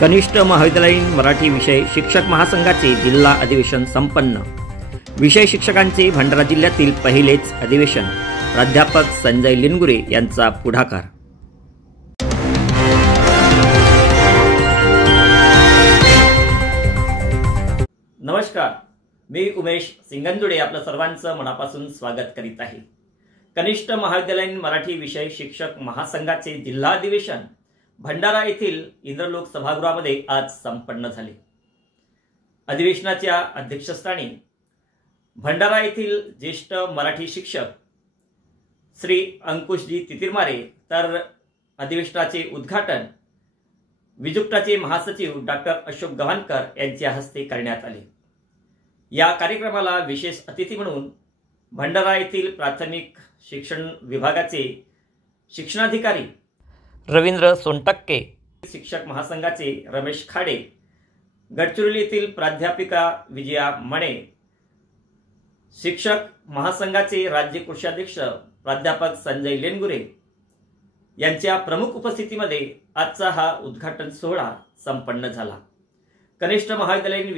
कनिष्ठ महाविद्यालयीन मराठी विषय शिक्षक महासंघाचे जिल्हा अधिवेशन संपन्न। विषय शिक्षकांचे भंडारा जिल्ह्यातील पहिलेच अधिवेशन। प्राध्यापक संजय लिनगुरे यांचा पुढाकार। नमस्कार, मी उमेश सिंगंदुडे आपलं सर्वांचं मनापासून स्वागत करीत आहे। कनिष्ठ महाविद्यालयीन मराठी विषय शिक्षक महासंघाचे जिल्हा अधिवेशन भंडारा येथील इंद्रलोक सभागृहामध्ये आज संपन्न झाले। अधिवेशनाच्या अध्यक्षस्थानी भंडारा येथील ज्येष्ठ मराठी शिक्षक श्री अंकुशजी तितिरमारे, तर अधिवेशनाचे उद्घाटन विजुक्ताचे महासचिव डॉक्टर अशोक गव्हाणकर यांच्या हस्ते करण्यात आले। या कार्यक्रमाला विशेष अतिथी म्हणून भंडारा येथील प्राथमिक शिक्षण विभागाचे शिक्षणाधिकारी रवींद्र सोनटक्के, शिक्षक महासंघाचे रमेश खाडे, गडचिरोली येथील प्राध्यापिका विजया मणे, शिक्षक महासंघाचे राज्य कोषाध्यक्ष प्राध्यापक संजय लिनगुरे यांच्या प्रमुख उपस्थितीमध्ये आजचा हा उद्घाटन सोहळा संपन्न झाला। कनिष्ठ महाविद्यालयीन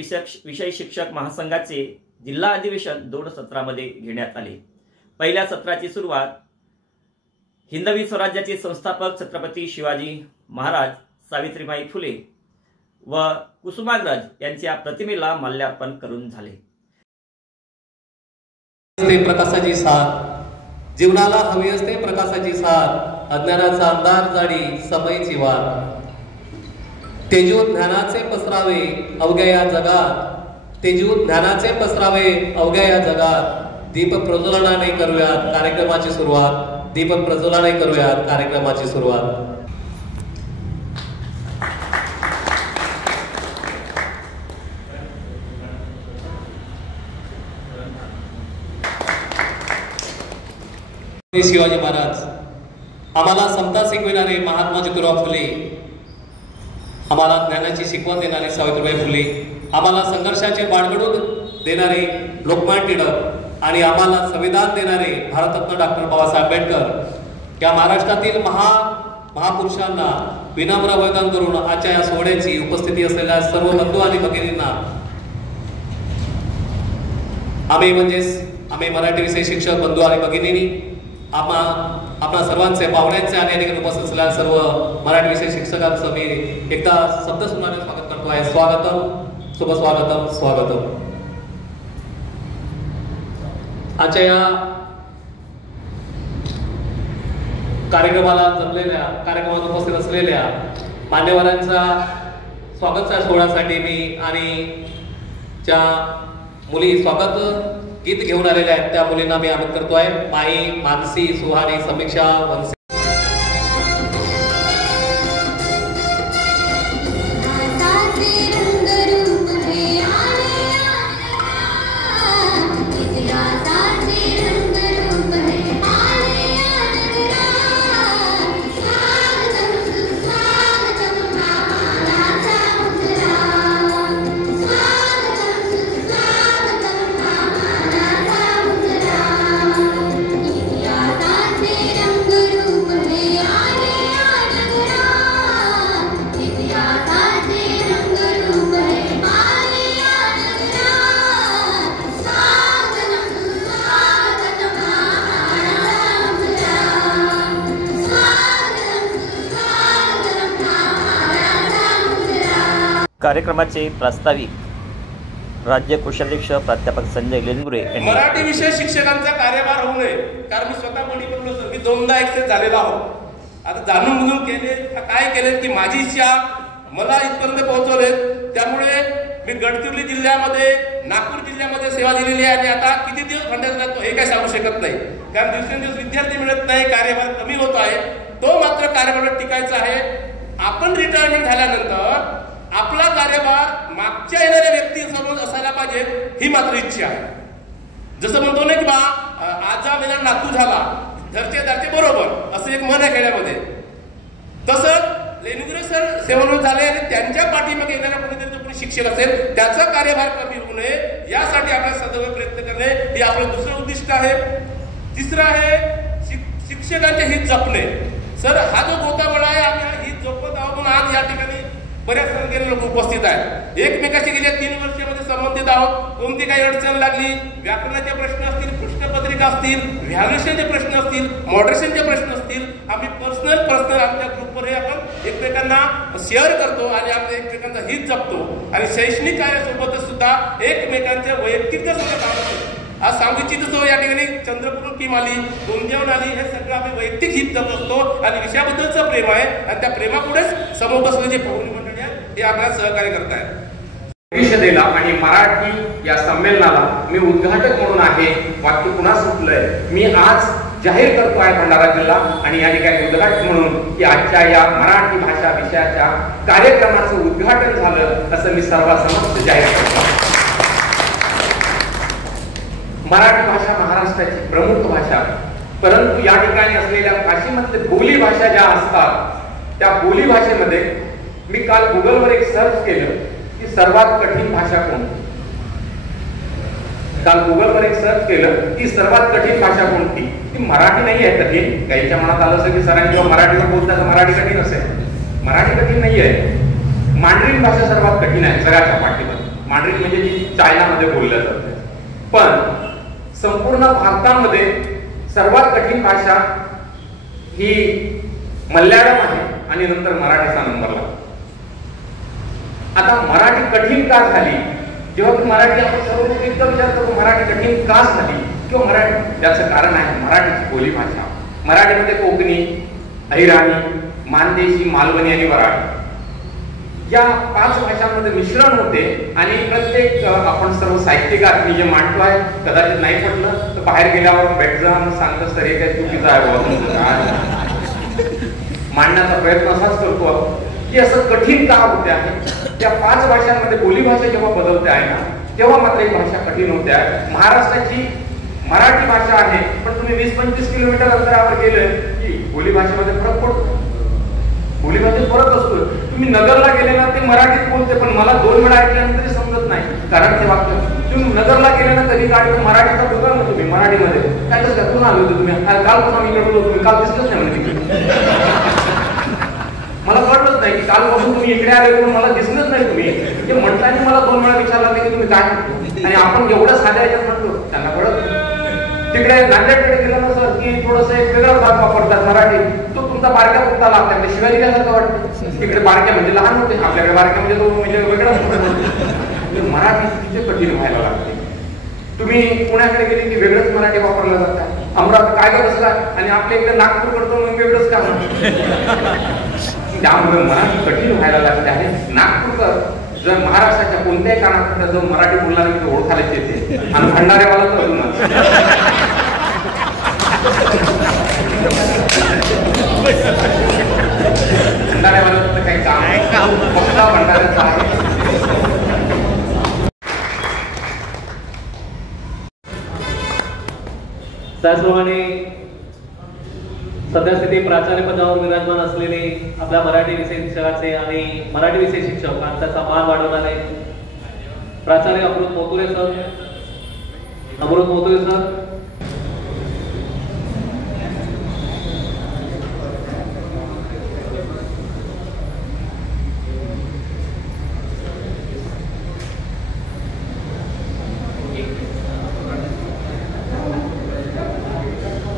विषय शिक्षक महासंघाचे जिल्हा अधिवेशन 2 सत्रामध्ये घेण्यात आले। पहिल्या सत्राची सुरुवात हिंदवी स्वराज्याचे संस्थापक छत्रपती शिवाजी महाराज, सावित्रीबाई फुले व कुसुमाग्रज यांच्या प्रतिमेला माल्यार्पण करून झाले। प्रकाशाची साथ जीवनाला हवी असते, प्रकाशाची साथ अज्ञानाचा अंधार जाडी समयची वाट। तेजूत ज्ञानाचे पसरावे अवघ्या या जगात, तेजूत ज्ञानाचे पसरावे अवघ्या या जगात। दीप प्रज्वलनाने करूयात कार्यक्रमाची सुरुवात, दीप प्रज्वलनाने करूयात कार्यक्रमाची सुरुवात। शिवाजी महाराज आम्हाला समता शिकविणारे महात्मा ज्योतिराव फुले, आम्हाला ज्ञानाची शिकवण देणारे सावित्रीबाई फुले, आम्हाला संघर्षाचे बाळकडून देणारे लोकमान्य टिळक आणि आम्हाला संविधान देणारे भारतरत्न डॉक्टर बाबासाहेब आंबेडकर या महाराष्ट्रातील महापुरुषांना विनम्र अभिवादन करून आजच्या या सोहळ्याची उपस्थिती असलेल्या सर्व बंधू आणि भगिनींना आम्ही मराठी विषय शिक्षक बंधू आणि भगिनींनी आपणा सर्वांचे पाहुण्यांचे आणि ठिकाणी उपस्थित असलेल्या सर्व मराठी विषय शिक्षकांचं मी एकदा शब्दसुमनाने स्वागत करतो आहे। स्वागतम, शुभ स्वागतम, स्वागतम। आजच्या या कार्यक्रमात उपस्थित असलेल्या मान्यवरांचा स्वागतच्या सोहळ्यासाठी मी आणि ज्या मुली स्वागत गीत घेऊन आलेल्या आहेत त्या मुलींना मी आमंत्रित करतोय। माई, मानसी, सुहानी, समीक्षा, वंशी। कार्यक्रमाचे प्रास्ताविक राज्य कोषाध्यक्ष प्राध्यापक संजय लिनगुरे। मराठी विषय शिक्षकांचा कार्यभार होऊ नये, कारण मी स्वतः बोललो सर, मी 2दा एक्सेस झालेला आहोत। आता जाणून म्हणून काय केले की माझी इच्छा मला इथपर्यंत पोहोचवले। त्यामुळे मी गडचिरोली जिल्ह्यामध्ये, नागपूर जिल्ह्यामध्ये सेवा दिलेली आहे आणि आता किती दिवस खंडात राहतो हे काही सांगू शकत नाही, कारण दिवसेंदिवस विद्यार्थी मिळत नाही, कार्यभार कमी होत आहे। तो मात्र कार्यभार टिकायचा आहे। आपण रिटायरमेंट झाल्यानंतर आपला कार्यभार मागच्या येणाऱ्या व्यक्ती समोर असायला पाहिजे, ही मात्र इच्छा आहे। जसं म्हणतो ना की आजा मेला नातू झाला, धरते धरते बरोबर असं एक मन आहे खेड्यामध्ये, तसंच लिनगुरे सर सेवानिवृत्त झाले आणि त्यांच्या पाठीमागे येणाऱ्या कोणीतरी कोणी शिक्षक असेल त्याचा कार्यभार कमी होऊ नये यासाठी आपण सदैव प्रयत्न करणे हे आपलं दुसरं उद्दिष्ट आहे। तिसरं आहे शिक्षकांचे हित जपणे। सर हा जो गोतावळा आहे आम्ही हित जपत आहोत, पण आज या ठिकाणी बऱ्याच संख्येने लोक उपस्थित आहेत. एकमेकाशी गेल्या 3 वर्षामध्ये संबंधित आहोत. कोणती काही अडचण लागली, व्याकरणाचे प्रश्न असतील, प्रश्नपत्रिका असतील, व्हॅल्युएशनचे प्रश्न असतील, मॉडरेशनचे प्रश्न असतील, आम्ही पर्सनल आमच्या ग्रुपवर हे आपण एकमेकांना शेअर करतो आणि आपण एकमेकांचा हित जपतो आणि शैक्षणिक कार्यासोबतच सुद्धा एकमेकांच्या वैयक्तिक सुद्धा काम करतो. आज सांगू इच्छितो या ठिकाणी चंद्रपूर टीम आली, दोनदेवण आली, हे सगळं आम्ही वैयक्तिक हित जपत असतो आणि विषयाबद्दलचं प्रेम आहे आणि त्या प्रेमापुढेच समोर बसलेले जे पाहुणे मंडळी आहेत हे आपल्याला सहकार्य करतायत. परिषदेला आणि मराठी या संमेलनाला मी उद्घाटक म्हणून आहे. वाक्य पुन्हा सुटलंय. मी आज जाहीर करतो आहे भंडारा जिल्हा आणि या ठिकाणी उद्घाटक म्हणून की आजच्या या मराठी भाषा विषयाच्या कार्यक्रमाचं उद्घाटन झालं असं मी सर्वांसमोर जाहीर करतो. मराठी भाषा महाराष्ट्राची प्रमुख भाषा, परंतु या ठिकाणी असलेल्या भाषेमध्ये बोली भाषा ज्या असतात त्या बोली भाषेमध्ये मी काल गुगलवर एक सर्च केलं की सर्वात कठीण भाषा कोणती. काल गुगलवर एक सर्च केलं की सर्वात कठीण भाषा कोणती. ती मराठी नाही आहे कठीण. काहीच्या मनात आलं असेल की सरांनी जेव्हा मराठीवर बोलतात तर मराठी कठीण असेल. मराठी कठीण नाही आहे. मांड्रीन भाषा सर्वात कठीण आहे जगाच्या पाठीमध्ये. मांड्रीन म्हणजे जी चायनामध्ये बोलल्या जाते. पण संपूर्ण भारतामध्ये सर्वात कठीण भाषा ही मल्याळम आहे आणि नंतर मराठीचा नंबर लागतो. आता मराठी कठीण का झाली, जेव्हा की मराठी आपण सर्व लोक इतका विचार करतो मराठी कठीण का झाली किंवा मराठी, त्याचं कारण आहे मराठीची बोली भाषा. मराठीमध्ये कोकणी, अहिराणी, मानदेशी, मालवणी आणि वराडी या 5 भाषांमध्ये मिश्रण होते आणि प्रत्येक आपण सर्व साहित्यकार मी जे मांडतो आहे कदाचित नाही पटलं तर बाहेर गेल्यावर भेट जा सांगतच तर हे काही चुकीचं आहे मांडण्याचा प्रयत्न असाच करतो की असं कठीण का होते आहे. त्या 5 भाषांमध्ये बोलीभाषा जेव्हा बदलते आहे ना तेव्हा मात्र ही भाषा कठीण होते आहे. महाराष्ट्राची मराठी भाषा आहे पण तुम्ही 20-25 किलोमीटर अंतरावर गेले की बोलीभाषेमध्ये फरक पडतो. बोलीभाषेत फरक असतो. तुम्ही नगरला गेले ना ते मराठीत बोलते पण मला 2 वेळा ऐकल्यानंतर समजत नाही कारण ते वाक्य. तुम्ही नगरला गेले ना कधी काढ मराठीचा बघा ना तुम्ही मराठीमध्ये काय कसं कुठून आले होते तुम्ही, काल पण आम्ही इकडे बोलतो तुम्ही काल दिसलंच नाही म्हणजे मला कळलंच नाही की कालपासून तुम्ही इकडे आले म्हणून मला दिसलंच नाही तुम्ही. म्हणजे म्हटल्याने मला 2 वेळा विचारला की तुम्ही काय म्हणतो आणि आपण एवढं साध्या याच्यात म्हणतो त्यांना कळत. तिकडे नांदेडकडे गेलं ना सर की थोडंसं एक वेगळा भाग वापरतात मराठी. तो तुमचा बारक्या पुरताला आपल्याकडे शिवाय दिल्यासारखं वाटतं. तिकडे बारक्या म्हणजे लहान होते, आपल्याकडे बारक्या म्हणजे तो म्हणजे वेगळा. मराठी तिथे कठीण व्हायला लागते. तुम्ही पुण्याकडे गेले की वेगळंच मराठी वापरलं जातं. अमरावती काय का बसला आणि आपल्या इकडे नागपूर करतो मग वेगळंच का. त्यामुळे मराठी कठीण व्हायला लागते आहे. नागपूरकर जर महाराष्ट्राच्या कोणत्याही कानात जो मराठी बोलणार की ओळखायला येते आणि भंडारेवाला तर भंडारेवाला तर काही काम फक्त भंडाऱ्याचं आहे. त्याचप्रमाणे सध्यास्थिती प्राचार्य पदावर विराजमान असलेले आपल्या मराठी विषय शिक्षकाचे आणि मराठी विषय शिक्षक आणि त्याचा मान वाढवणारे प्राचार्य अमृत मोतुरे सर. अमृत मोतुरे सर.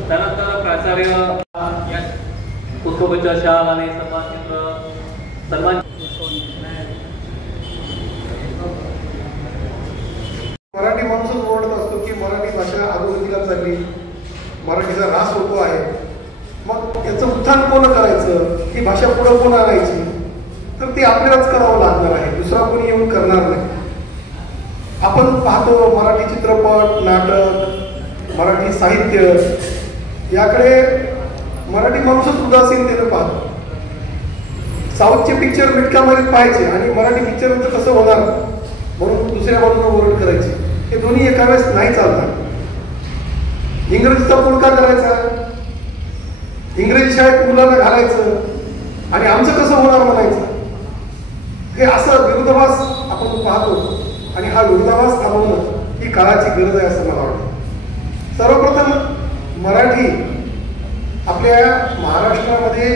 त्यानंतर प्राचार्य पुष्पगुच्छ शाल आणि सन्मान. मराठी माणूसच ओरडत असतो की मराठी भाषा अधोगतीला चालली, मराठीचा ऱ्हास होतो आहे. मग याचं उत्थान कोण करायचं, ही भाषा पुढे कोण आणायची, तर ती आपल्यालाच करावं लागणार आहे, दुसरा कोणी येऊन करणार नाही. आपण पाहतो मराठी चित्रपट, नाटक, मराठी साहित्य याकडे मराठी माणूसच उदासीनतेनं पाहतो. साऊथचे पिक्चर मिटकामध्ये पाहायचे आणि मराठी पिक्चरचं कसं होणार म्हणून दुसऱ्या बाजूला ओरड करायची. हे दोन्ही एका वेळेस नाही चालणार. इंग्रजीचा पुळका करायचा, इंग्रजी शाळेत मुलांना घालायचं आणि आमचं कसं होणार म्हणायचं. हे असं विरोधाभास आपण पाहतो आणि हा विरोधाभास थांबवणं ही काळाची गरज आहे असं मला वाटतं. सर्वप्रथम मराठी आपल्या महाराष्ट्रामध्ये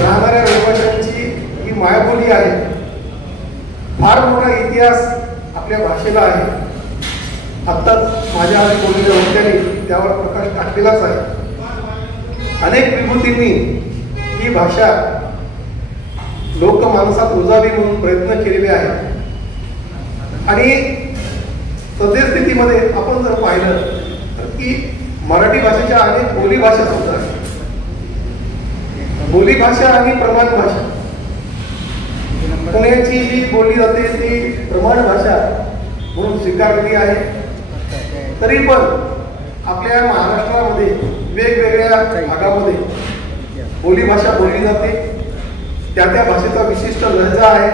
राहणाऱ्या रहिवाशांची ही मायबोली आहे. फार मोठा इतिहास आपल्या भाषेला आहे. आत्ताच माझ्या आधी बोललेल्या वक्त्यांनी त्यावर प्रकाश टाकलेलाच आहे. अनेक विभूतींनी ही भाषा लोकमानसात रुजावी म्हणून प्रयत्न केलेले आहेत. आणि सद्यस्थितीमध्ये आपण जर पाहिलं तर की मराठी भाषेच्या अनेक बोलीभाषा सुद्धा आहेत. बोलीभाषा आणि प्रमाण भाषा. पुण्याची जी बोलली जाते ती प्रमाण भाषा म्हणून स्वीकारलेली आहे. तरी पण आपल्या महाराष्ट्रामध्ये वेगवेगळ्या भागामध्ये बोलीभाषा बोलली जाते. त्या त्या भाषेचा विशिष्ट लहजा आहे,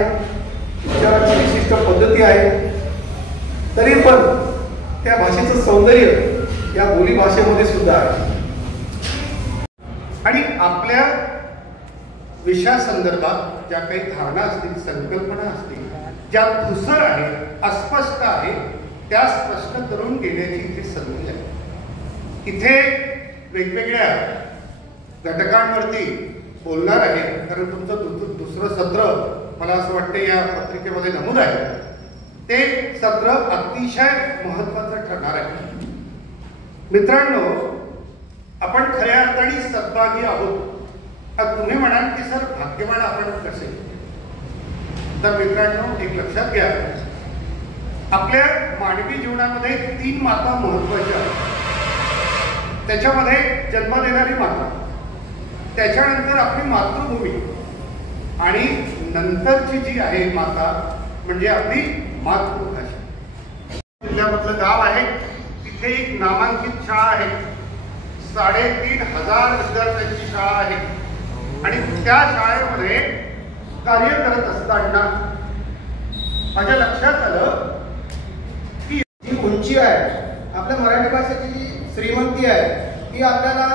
उच्चाराची विशिष्ट पद्धती आहे. तरी पण त्या भाषेचं सौंदर्य या बोलीभाषेमध्ये सुद्धा आहे. आणि आपल्या विषयासंदर्भात ज्या काही धारणा असतील, संकल्पना असतील, ज्या धुसर आहे, अस्पष्ट आहे, त्या स्पष्ट करून घेण्याची इथे संधी आहे. इथे वेगवेगळ्या घटकांवरती बोलणार आहे. कारण तुमचं दुसरं सत्र मला असं वाटतं या पत्रिकेमध्ये नमूद आहे. ते सत्र अतिशय महत्वाचं ठरणार आहे. मित्रांनो, आपण खऱ्या अर्थाने सद्भागी आहोत. तुम्ही म्हणाल की सर भाग्यवान आपण कसे? तर मित्रांनो, एक लक्षात घ्या, आपल्या मानवी जीवनामध्ये 3 माता महत्वाच्या आहेत. त्याच्यामध्ये जन्म देणारी माता, त्याच्यानंतर आपली मातृभूमी, आणि नंतरची जी आहे माता म्हणजे आपली मातृभाषा. जिल्ह्यामधलं गाव आहे, तिथे एक नामांकित शाळा आहे. 3,500 विद्यार्थ्यांची शाळा आहे. आणि त्या शाळेमध्ये कार्य करत असताना माझ्या लक्षात आलं की जी उंची आहे, आपल्या मराठी भाषेची जी श्रीमंती आहे, ती आपल्याला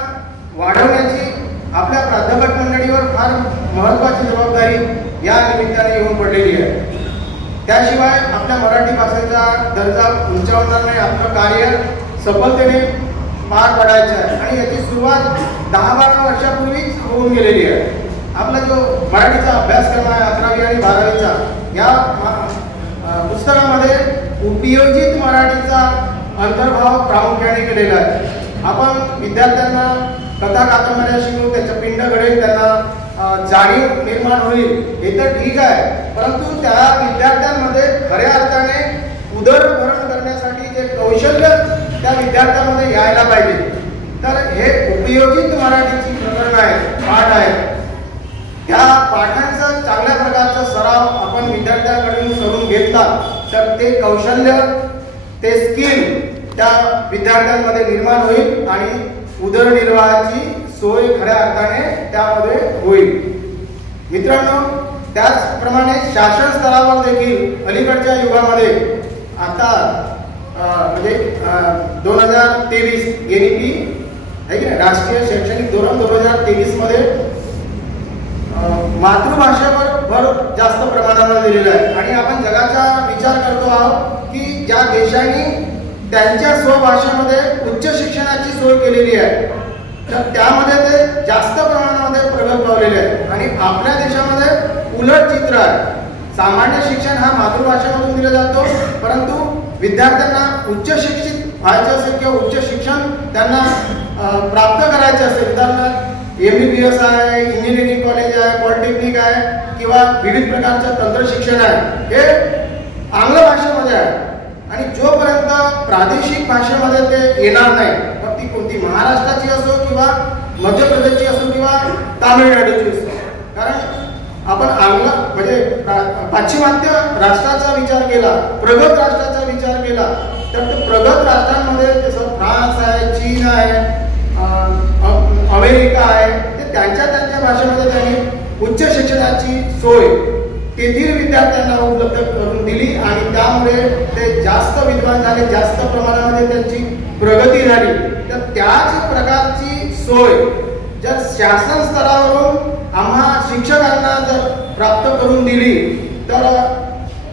वाढवण्याची आपल्या प्राध्यापक मंडळीवर फार महत्वाची जबाबदारी या निमित्ताने येऊन पडलेली आहे. त्याशिवाय आपल्या मराठी भाषेचा दर्जा उंचावणार नाही. आपलं कार्य सफलतेने पार पडायचं आहे. आणि याची सुरुवात 10-12 वर्षापूर्वीच होऊन गेलेली आहे. आपला जो मराठीचा अभ्यासक्रम आहे 11वी आणि 12वीचा, या पुस्तकामध्ये उपयोजित मराठीचा अंतर्भाव प्रामुख्याने केलेला आहे. आपण विद्यार्थ्यांना कथा कादंबऱ्या शिकवून त्याचं पिंड घडेल, त्यांना जाणीव निर्माण होईल, हे तर ठीक आहे. परंतु त्या विद्यार्थ्यांमध्ये खऱ्या अर्थाने उदरभरण करण्यासाठी जे कौशल्य त्या विद्यार्थ्यांमध्ये यायला पाहिजे, तर हे उपयोजित मराठीची प्रकरण आहे, पाठ आहे. त्या पाठांचा चांगल्या प्रकारचा सराव आपण विद्यार्थ्यांकडून करून घेतला तर ते कौशल्य, ते स्किल त्या विद्यार्थ्यांमध्ये निर्माण होईल आणि उदरनिर्वाहाची सोय खऱ्या अर्थाने त्यामध्ये होईल. मित्रांनो, त्याचप्रमाणे शासन स्तरावर देखील अलीकडच्या युगामध्ये आता म्हणजे 2023 NEP आहे की राष्ट्रीय शैक्षणिक धोरण 2023 मध्ये मातृभाषेवर भर जास्त प्रमाणावर दिलेला आहे. आणि आपण जगाचा विचार करतो आहोत की ज्या देशांनी त्यांच्या स्वभाषेमध्ये उच्च शिक्षणाची सोय केलेली आहे, तर त्यामध्ये ते जास्त प्रमाणामध्ये प्रगत पावलेले आहेत. आणि आपल्या देशामध्ये उलट चित्र आहे. सामान्य शिक्षण हा मातृभाषेमधून दिला जातो, परंतु विद्यार्थ्यांना उच्च शिक्षित व्हायचे असेल किंवा उच्च शिक्षण त्यांना प्राप्त करायचे असेल, उदाहरणार्थ MBBS आहे, इंजिनिअरिंग कॉलेज आहे, पॉलिटेक्निक आहे किंवा विविध प्रकारचं तंत्र शिक्षण आहे, हे आंग्ल भाषेमध्ये आहे. आणि जोपर्यंत प्रादेशिक भाषेमध्ये ते येणार नाही, मग ती कोणती महाराष्ट्राची असो किंवा मध्य प्रदेशची असो किंवा तामिळनाडूची असो, कारण आपण आंग्ल म्हणजे पाश्चिमात्य राष्ट्राचा विचार केला, प्रगत राष्ट्राचा विचार केला, तर ते प्रगत राष्ट्रांमध्ये जसं फ्रान्स आहे, चीन आहे, अमेरिका आहे, ते त्यांच्या भाषेमध्ये त्यांनी उच्च शिक्षणाची सोय तेथील विद्यार्थ्यांना उपलब्ध करून दिली. आणि त्यामुळे ते जास्त विद्वान झाले, जास्त प्रमाणामध्ये त्यांची प्रगती झाली. तर त्याच प्रकारची सोय जर शासन स्तरावरून आम्हा शिक्षकांना जर प्राप्त करून दिली, तर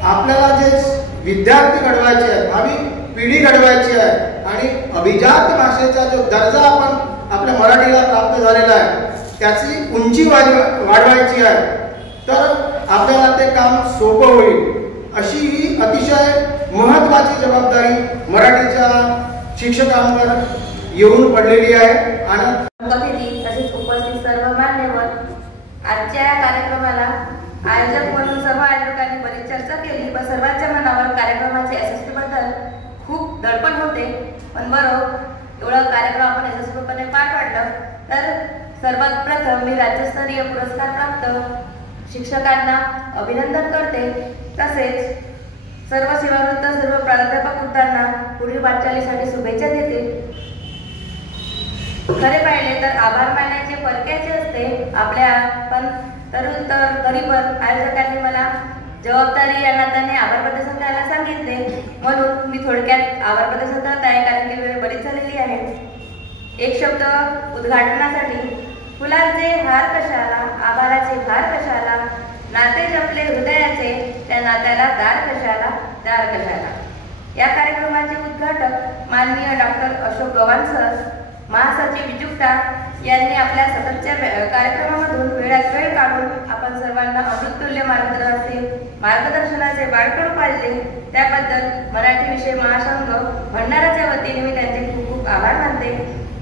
आपल्याला जे विद्यार्थी घडवायचे आहेत, भावी पिढी घडवायची आहे, आणि अभिजात भाषेचा जो दर्जा आपण आपल्या मराठीला प्राप्त झालेला आहे त्याची उंची वाढवायची आहे, तर आपल्याला ते काम सोपं होईल अशी ही अतिशय महत्त्वाची जबाबदारी मराठीच्या शिक्षकांवर येऊन पडलेली आहे. आणि तसेच उपस्थित सर्व मान्यवर, आजच्या या कार्यक्रमाला आयोजक म्हणून सर्व आयोजकांनी बरीच चर्चा केली व सर्वांच्या मनावर कार्यक्रमाचे यशस्वीबद्दल खूप दडपण होते. पण बरोबर एवढा कार्यक्रम आपण यशस्वीपणे पार पाडलं. तर सर्वात प्रथम मी राज्यस्तरीय पुरस्कार प्राप्त शिक्षकांना अभिनंदन करते. तसेच सर्व सेवानिवृत्त सर्व प्राध्यापक वृत्तांना पुढील वाटचालीसाठी शुभेच्छा देते. खरे पाहिले तर आभार मानायचे परक्याचे असते आपल्या, पण तरी पण आयोजकांनी मला जबाबदारी या नात्याने आभार प्रदर्शन करायला सांगितले, म्हणून मी थोडक्यात आभार प्रदर्शन करत आहे, कारण की वेळ बरीच झालेली आहे. एक शब्द उद्घाटनासाठी. फुलांचे हार कशाला, आभाराचे भार कशाला, नाते जपले हृदयाचे, त्या नात्याला दार कशाला, दार कशाला. या कार्यक्रमाचे उद्घाटक माननीय डॉक्टर अशोक गव्हाण सर, महासचिव विजुक्ता यांनी आपल्या सततच्या कार्यक्रमामधून वेळात वेळ काढून आपण सर्वांना अमृततुल्य मार्गदर्शनाचे बाळकडू पाळले, त्याबद्दल मराठी विषय महासंघ भंडाराच्या वतीने मी त्यांचे खूप खूप आभार मानते.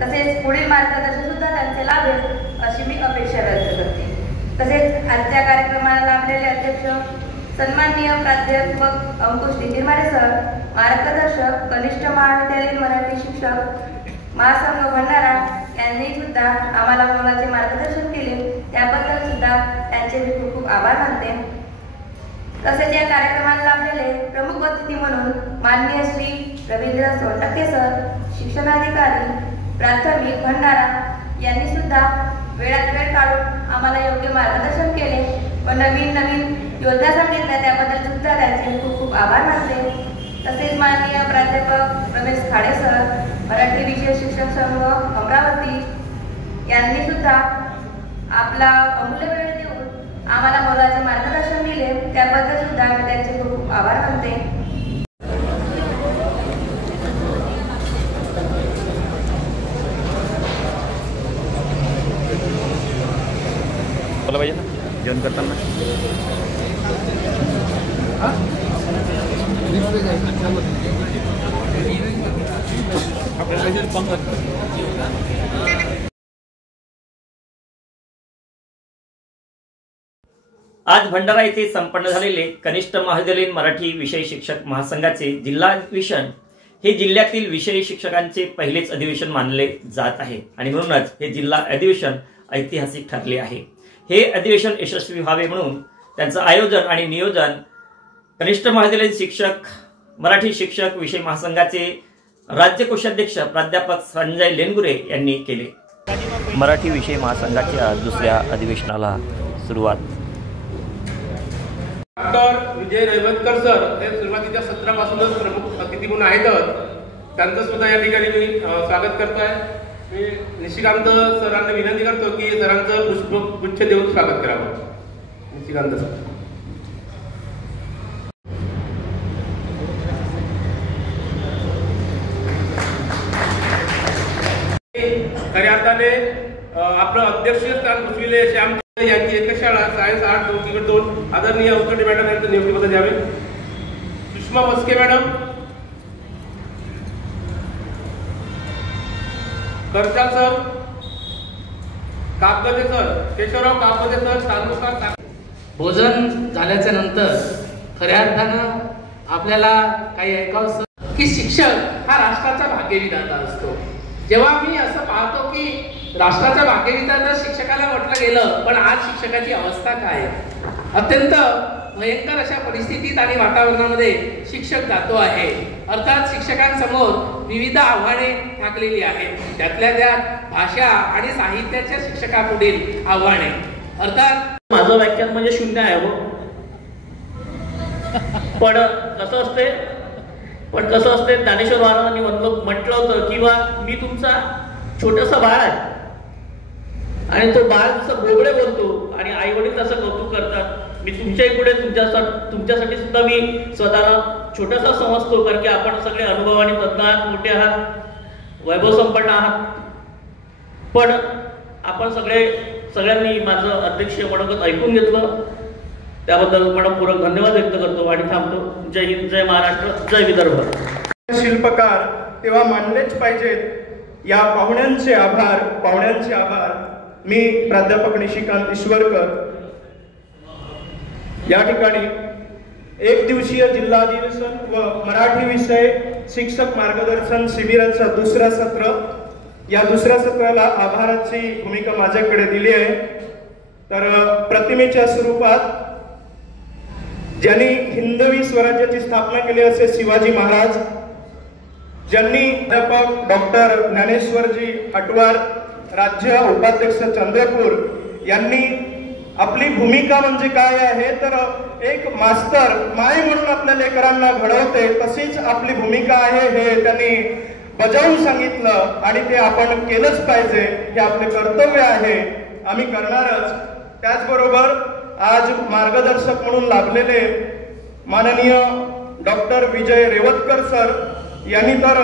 तसेच पुढील मार्गदर्शन सुद्धा त्यांचे लाभेल अशी मी अपेक्षा व्यक्त करते. तसेच आजच्या कार्यक्रमाला लाभलेले अध्यक्ष सन्माननीय प्राध्यापक अंकुश नितिरमारे सर, मार्गदर्शक कनिष्ठ महाविद्यालयीन मराठी शिक्षक महासंघ भंडारा यांनी सुद्धा आम्हाला मोलाचे मार्गदर्शन केले, त्याबद्दल सुद्धा त्यांचे मी खूप खूप आभार मानते. तसेच या कार्यक्रमाला लाभलेले प्रमुख अतिथी म्हणून माननीय श्री रवींद्र सोनटक्के सर, शिक्षणाधिकारी प्राथमिक भंडारा यांनी सुद्धा वेळात वेळ काढून आम्हाला योग्य मार्गदर्शन केले व नवीन योजना सांगितल्या, त्याबद्दल सुद्धा त्यांचे खूप खूप आभार मानते. तसेच माननीय प्राध्यापक रमेश खाडे सर, मराठी विषय शिक्षक संघ अमरावती यांनी सुद्धा आपला अमूल्य वेळ देऊन आम्हाला मोलाचे मार्गदर्शन दिले, त्याबद्दल सुद्धा मी त्यांचे खूप खूप आभार मानते. बोला पाहिजे ना जेवण करताना. आज भंडारा येथे संपन्न झालेले कनिष्ठ महाविद्यालयीन मराठी विषय शिक्षक महासंघाचे जिल्हा अधिवेशन हे जिल्ह्यातील विषय शिक्षकांचे पहिलेच अधिवेशन मानले जात आहे आणि म्हणूनच हे जिल्हा अधिवेशन ऐतिहासिक ठरले आहे. हे अधिवेशन यशस्वी व्हावे म्हणून त्यांचं आयोजन आणि नियोजन कनिष्ठ महाविद्यालयीन शिक्षक मराठी शिक्षक विषय महासंघाचे राज्य कोषाध्यक्ष प्राध्यापक संजय लेनगुरे यांनी केले. मराठी विषय महासंघाच्या दुसऱ्या अधिवेशनाला सुरुवात. डॉक्टर विजय रेवतकर सर हे सुरुवातीच्या सत्रापासूनच प्रमुख अतिथी म्हणून आहेत, त्यांचं सुद्धा या ठिकाणी मी स्वागत करतोय. मी निशिकांत सरांना विनंती करतो की सरांचं पुष्पगुच्छ देऊन स्वागत करावं. निशिकांत सर. खऱ्या अर्थाने आपलं अध्यक्षस्थान भूषविले श्याम यांची एक शाळा सायन्स आर्ट 2 आदरणीय उकडे मॅडम यांचं नियुक्तीपत्र द्यावे. Sushma Maske madam, Karchal sir, Kagde sir, Keshavrao Kagde sir, taluka. भोजन झाल्याच्या नंतर खऱ्या अर्थानं आपल्याला काही ऐकावं की शिक्षक हा राष्ट्राचा भाग्यविधाता असतो. जेव्हा मी असं पाहतो की राष्ट्राचा भाग्यविधाता शिक्षकाला म्हटलं गेलं, पण आज शिक्षकाची अवस्था काय, अत्यंत भयंकर अशा परिस्थितीत आणि वातावरणामध्ये शिक्षक जातो आहे. अर्थात शिक्षकांसमोर विविध आव्हाने ठाकलेली आहेत, त्यातल्या त्यात भाषा आणि साहित्याच्या शिक्षकापुढील आव्हाने. अर्थात माझं व्याख्यान म्हणजे शून्य आहे हो, पण कसं असते ज्ञानेश्वर महाराजांनी म्हटलं होतं किंवा मी तुमचा छोटासा बाळ आहे आणि तो बाळ जसं बोबडे बोलतो आणि आई वडील तसं कौतुक करतात, मी तुमच्याही पुढे तुमच्यासाठी सुद्धा मी स्वतःला छोटासा समजतो, कारण की आपण सगळे अनुभवाने तज्ञ आहात, मोठे आहात, वैभव संपन्न आहात. पण आपण सगळ्यांनी माझं अध्यक्ष मनोगत ऐकून घेतलं त्याबद्दल मनपूर्वक धन्यवाद व्यक्त करतो आणि थांबतो. जय हिंद, जय महाराष्ट्र, जय विदर्भ. शिल्पकार तेव्हा मानलेच पाहिजेत. या पाहुण्यांचे आभार. मी प्राध्यापक निशिकांत ईश्वरकर या ठिकाणी एक दिवसीय जिल्हा अधिवेशन व मराठी विषय शिक्षक मार्गदर्शन शिबिराचं दुसरं सत्र, या दुसऱ्या सत्राला आभाराची भूमिका माझ्याकडे दिली आहे. तर प्रतिमेच्या स्वरूपात ज्यांनी हिंदवी स्वराज्याची स्थापना केली असे शिवाजी महाराज, ज्यांनी प्राध्यापक डॉक्टर ज्ञानेश्वरजी हटवार, राज्य उपाध्यक्ष चंद्रपूर यांनी आपली भूमिका म्हणजे काय आहे तर एक मास्तर माय म्हणून आपल्या लेकरांना घडवते तशीच आपली भूमिका आहे हे त्यांनी बजावून सांगितलं आणि ते आपण केलंच पाहिजे. हे आपले कर्तव्य आहे, आम्ही करणारच. त्याचबरोबर आज मार्गदर्शक म्हणून लाभलेले माननीय डॉक्टर विजय रेवतकर सर यांनी तर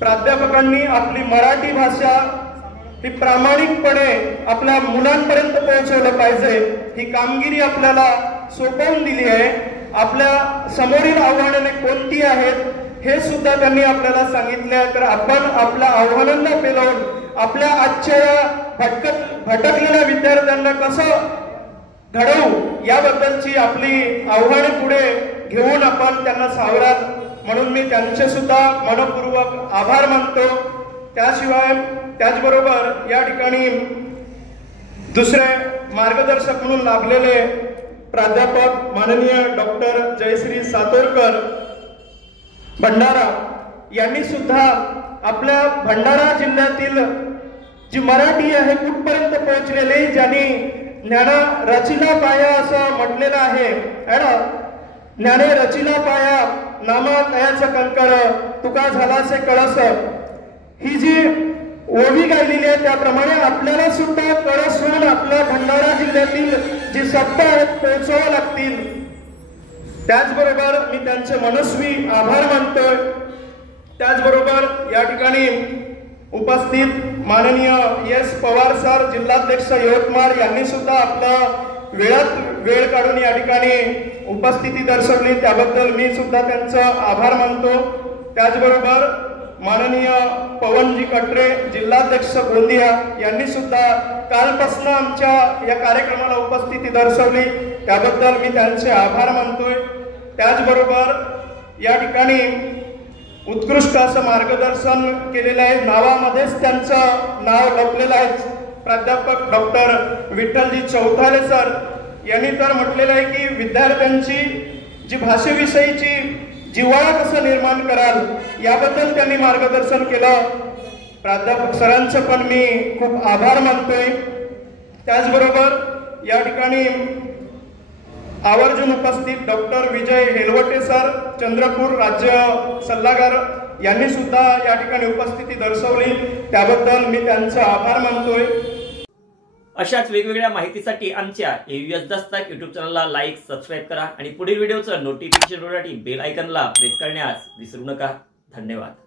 प्राध्यापकांनी आपली मराठी भाषा ही प्रामाणिकपणे आपल्या मुलांपर्यंत पोहोचवलं पाहिजे ही कामगिरी आपल्याला सोपवून दिली आहे. आपल्या समोरील आव्हाने कोणती आहेत हे सुद्धा त्यांनी आपल्याला सांगितले. तर आपण आपल्या आव्हानांना पेलवून आपल्या आजच्या भटकलेल्या विद्यार्थ्यांना कसं घडवू याबद्दलची आपली आव्हाने पुढे घेऊन आपण त्यांना सावराल म्हणून मी त्यांचे सुद्धा मनपूर्वक आभार मानतो. त्याचबरोबर या ठिकाणी दुसरे मार्गदर्शक म्हणून लाभलेले प्राध्यापक माननीय डॉक्टर जयश्री सातोरकर भंडारा यांनी सुद्धा आपल्या भंडारा जिल्ह्यातील जी मराठी आहे कुठपर्यंत पोहोचलेली, ज्यांनी ज्ञाना रचिला पाया असं म्हटलेलं आहे. ज्ञाने रचिला पाया नामा तयाचं कंकर तुका झालासे कळस, ही जी ओवी गायलेली आहे त्याप्रमाणे आपल्याला सुद्धा कळस होऊन आपल्या भंडारा जिल्ह्यातील जी शब्द आहेत पोहोचवावे लागतील. त्याचबरोबर मी त्यांचे मनस्वी आभार मानतोय. त्याचबरोबर या ठिकाणी उपस्थित माननीय एस पवार सर जिल्हाध्यक्ष यवतमाळ यांनी सुद्धा आपलं वेळ काढून या ठिकाणी उपस्थिती दर्शवली, त्याबद्दल मी सुद्धा त्यांचं आभार मानतो. त्याचबरोबर माननीय पवनजी कटरे जिल्हाध्यक्ष गोंदिया यांनी सुद्धा कालपासून आमच्या या कार्यक्रमाला उपस्थिती दर्शवली, त्याबद्दल मी त्यांचे आभार मानतोय. त्याचबरोबर या ठिकाणी उत्कृष्ट असं मार्गदर्शन केलेलं आहे, नावामध्येच त्यांचं नाव लपलेलं आहे. प्राध्यापक डॉक्टर विठ्ठलजी चौथाले सर यांनी तर म्हटलेलं आहे की विद्यार्थ्यांची जी भाषेविषयीची जिव्हाळा कसं निर्माण कराल याबद्दल त्यांनी मार्गदर्शन केलं. प्राध्यापक सरांचं पण मी खूप आभार मानतोय. त्याचबरोबर या ठिकाणी आवर्जून उपस्थित डॉक्टर विजय हेलवटे सर चंद्रपूर राज्य सल्लागार यांनी सुद्धा या ठिकाणी उपस्थिती दर्शवली, त्याबद्दल मी त्यांचा आभार मानतोय. अशाच वेगवेगळ्या माहितीसाठी आमच्या AUS दस्तक YouTube चॅनलला लाईक, सबस्क्राईब करा आणि पुढील व्हिडिओचं नोटिफिकेशन होण्यासाठी बेल आयकॉनला प्रेस करण्यास विसरू नका. धन्यवाद.